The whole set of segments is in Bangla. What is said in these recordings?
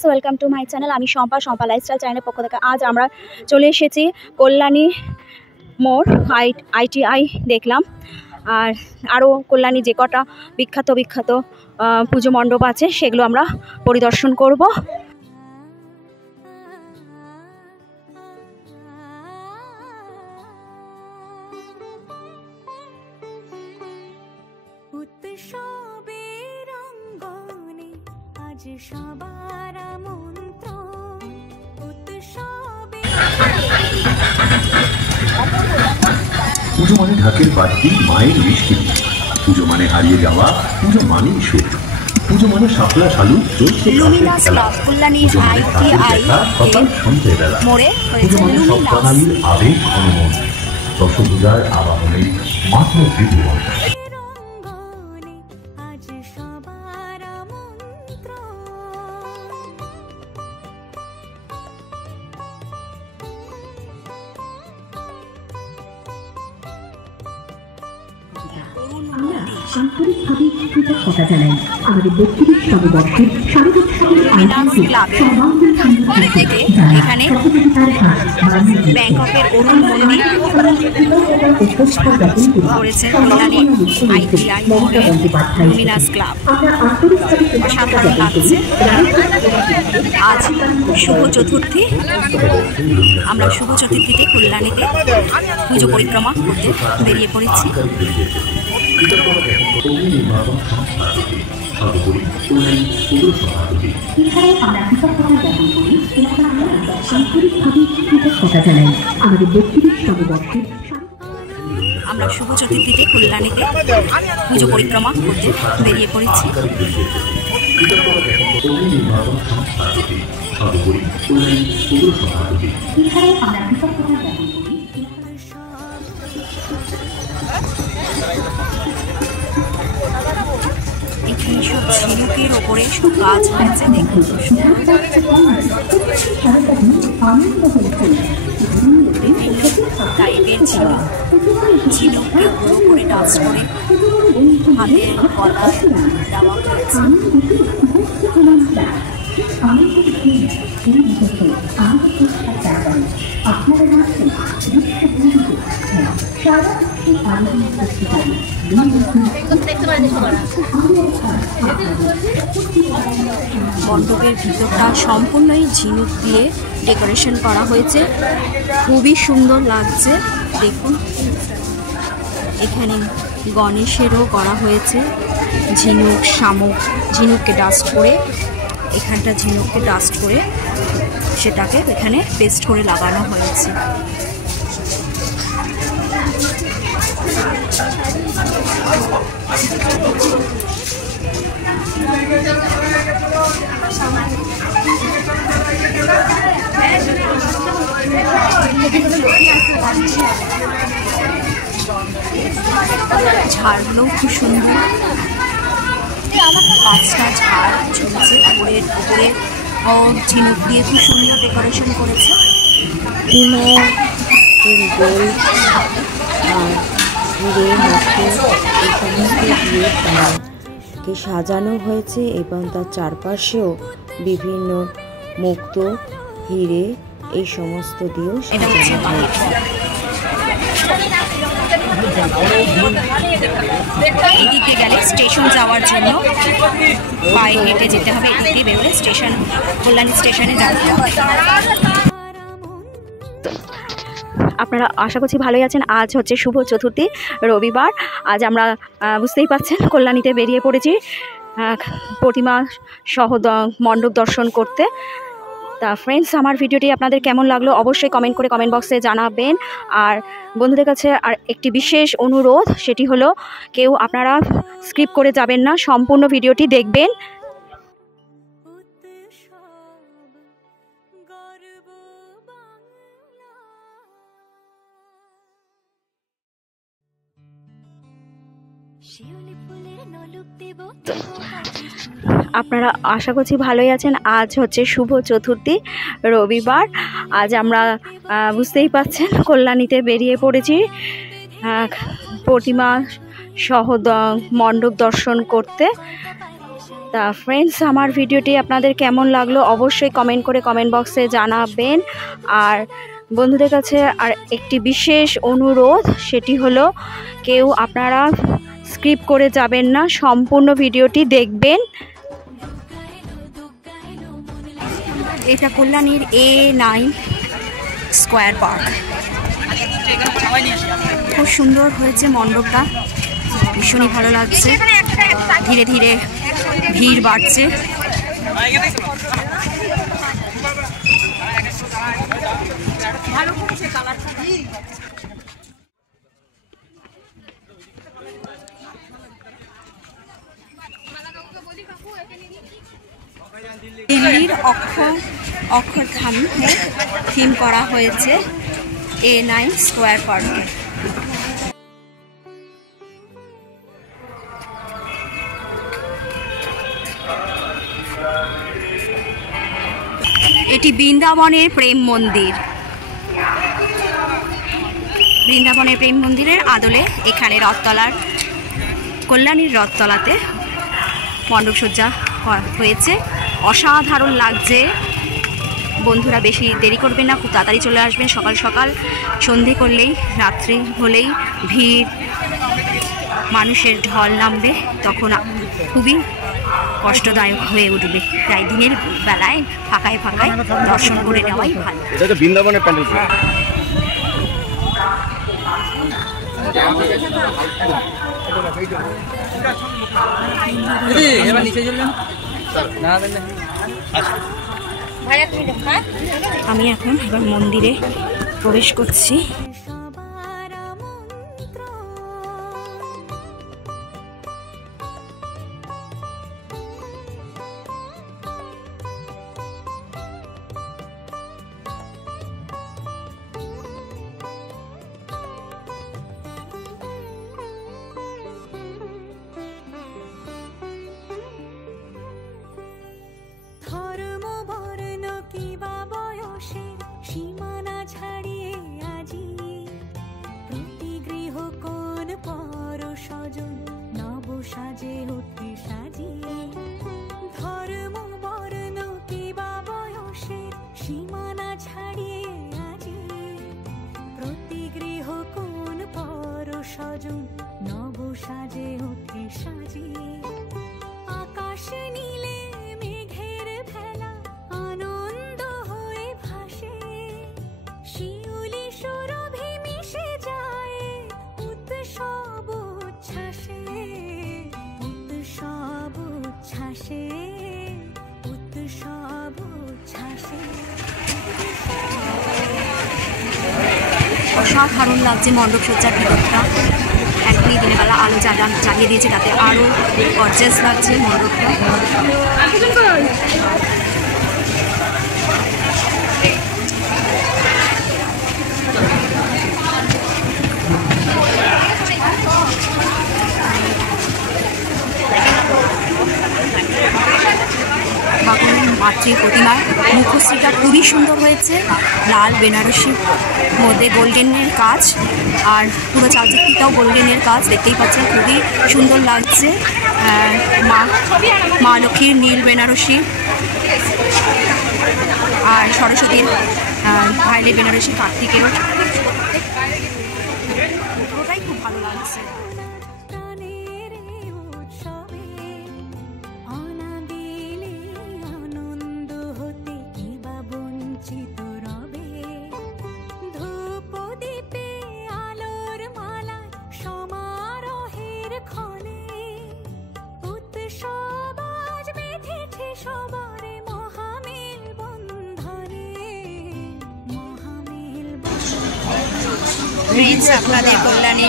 Welcome to my channel. আমি শম্পা লাইফস্টাইল চ্যানেলের পক্ষ থেকে আজ আমরা চলে এসেছি কল্যাণী মোড় ITI দেখলাম। আর আরও কল্যাণী যে কটা বিখ্যাত পুজো মণ্ডপ আছে সেগুলো আমরা পরিদর্শন করব। পুজো মানে ঢাকের বাদ্যি, মায়ের মিষ্টি, পুজো মানে হারিয়ে যাওয়া, পুজো মানেই সুখ, পুজো মানে শাপলা শালু চলছে সকাল সন্ধ্যেবেলা, পুজো মানে সব বাঙালির আবেগ অনুমন, দশপূজার আবাহনের মাত্র ত্রিভুবন। আন্তরিকভাবে কৃতজ্ঞতা জানাই আমাদের ৩২ নববর্ষের শারদোৎসবের এখানে ব্যাংককের অরুণ মন্দির করেছে কল্যাণী ITI লুমিনাস ক্লাব। অসাধারণ লাগছে। আজ শুভ চতুর্থী, আমরা শুভ চতুর্থীতে কল্যাণীতে পুজো পরিক্রমা করতে বেরিয়ে পড়েছি। আমরা শুভ চতুর্থীতে কল্যাণীতে পুজো পরিক্রমা করতে বেরিয়ে পড়েছি। এখানে সব ঝিনুকের ওপরে সব কাজ হয়েছে, দেখুন বিভিন্ন টাইপের ঝিনুককে গুঁড়ো করে ডাস্ট করে হাতের গলায় দেওয়া হয়েছে। মণ্ডপের ভিতরটা সম্পূর্ণই ঝিনুক দিয়ে ডেকোরেশন করা হয়েছে, খুবই সুন্দর লাগছে। দেখুন এখানে গণেশেরও করা হয়েছে ঝিনুক, শামুক, ঝিনুককে ডাস্ট করে, এখানটা ঝিনুককে ডাস্ট করে সেটাকে এখানে পেস্ট করে লাগানো হয়েছে। ঝাড়গুলো খুব সুন্দর, 5টা ঝাড় ঝুলছে উপরের উপরে, ঝিনুক দিয়ে খুব সুন্দর ডেকোরেশন করেছে। কে সাজানো হয়েছে এবং তার চারপাশেও বিভিন্ন মুক্ত, হিরে এই সমস্ত দিয়েও সাজানো হয়েছে। এদিকে গেলে স্টেশন যাওয়ার জন্য পায়ে হেঁটে যেতে হবে, এদিকে বেরোলে স্টেশন, কল্যাণী স্টেশনে যাওয়া হবে। আপনারা আশা করছি ভালোই আছেন। আজ হচ্ছে শুভ চতুর্থী, রবিবার। আজ আমরা বুঝতেই পাচ্ছেন কল্যাণীতে বেরিয়ে পড়েছি প্রতিমা সহ মণ্ডপ দর্শন করতে। তা ফ্রেন্ডস, আমার ভিডিওটি আপনাদের কেমন লাগলো অবশ্যই কমেন্ট করে কমেন্ট বক্সে জানাবেন। আর বন্ধুদের কাছে আর একটি বিশেষ অনুরোধ, সেটি হলো কেউ আপনারা স্কিপ করে যাবেন না, সম্পূর্ণ ভিডিওটি দেখবেন। আপনারা আশা করছি ভালোই আছেন। আজ হচ্ছে শুভ চতুর্থী, রবিবার। আজ আমরা বুঝতেই পাচ্ছেন কল্যাণীতে বেরিয়ে পড়েছি প্রতিমা সহ মণ্ডপ দর্শন করতে। তা ফ্রেন্ডস, আমার ভিডিওটি আপনাদের কেমন লাগলো অবশ্যই কমেন্ট করে কমেন্ট বক্সে জানাবেন। আর বন্ধুদের কাছে আর একটি বিশেষ অনুরোধ, সেটি হলো কেউ আপনারা স্কিপ করে যাবেন না, সম্পূর্ণ ভিডিওটি দেখবেন। এটা কল্যাণীর A9 স্কোয়ার পার্ক। খুব সুন্দর হয়েছে মণ্ডপটা, ভীষণই ভালো লাগছে। ধীরে ধীরে ভিড় বাড়ছে। দিল্লির অক্ষরধামে থিম করা হয়েছে A9 স্কোয়ার পার্কে। এটি বৃন্দাবনের প্রেম মন্দির। বৃন্দাবনের প্রেম মন্দিরের আদলে এখানে রথতলার কল্যাণীর রথতলাতে মণ্ডপসজ্জা হয়েছে। অসাধারণ লাগছে। বন্ধুরা বেশি দেরি করবেন না, খুব তাড়াতাড়ি চলে আসবেন। সকাল সকাল, সন্ধে করলেই, রাত্রি হলেই ভিড়, মানুষের ঢল নামবে, তখন খুবই কষ্টদায়ক হয়ে উঠবে। তাই দিনের বেলায় ফাঁকায় ফাঁকায় দর্শন করে নেওয়াই ভালো। এটা তো বৃন্দাবনের প্যান্ডেল। আমি এখন এবার মন্দিরে প্রবেশ করছি। সীমানা ছাড়িয়ে আজি প্রতি গৃহ কোন পর স্বজন নব সাজে উঠে সাজিয়ে। ধর্ম বর্ণ কিবা বয়সের সীমানা ছাড়িয়ে আজি প্রতি গৃহ কোন পর স্বজন নব সাজে উঠে সাজিয়ে। আকাশ নীলে মেঘের ভেলা আনন্দ হয়ে ভাসে, শিউলি সুরভি মিশে যায় উৎসব উচ্ছ্বাসে, উৎসব উচ্ছ্বাসে, উৎসব উচ্ছ্বাসে। অসাধারণ লাগছে মণ্ডপসজ্জার ভিতরটা। এখনই দিনের বেলা আলো জ্বালিয়ে দিয়েছে, তাতে আরও গর্জাস লাগছে মণ্ডপটা। মাতৃ প্রতিমার মুখশ্রীটা খুবই সুন্দর হয়েছে, লাল বেনারসির মধ্যে গোল্ডেনের কাজ, আর পুরো চারদিকটাও গোল্ডেনের কাজ দেখতেই পাচ্ছেন, খুবই সুন্দর লাগছে। মা লক্ষ্মীর নীল বেনারসি আর সরস্বতীর ভাইলেট বেনারসি, কার্তিকেরও, পুরোটাই খুব ভালো লাগছে। ফ্রেন্ডস, আপনাদের কল্যাণী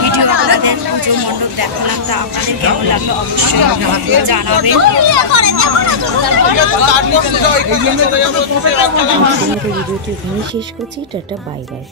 ভিডিও, আপনাদের পুজো মণ্ডপ দেখালাম, তা আপনাদের কেমন লাগলো অবশ্যই জানাবেন। ভিডিওটি এখানেই শেষ করছি। Tata, bye bye.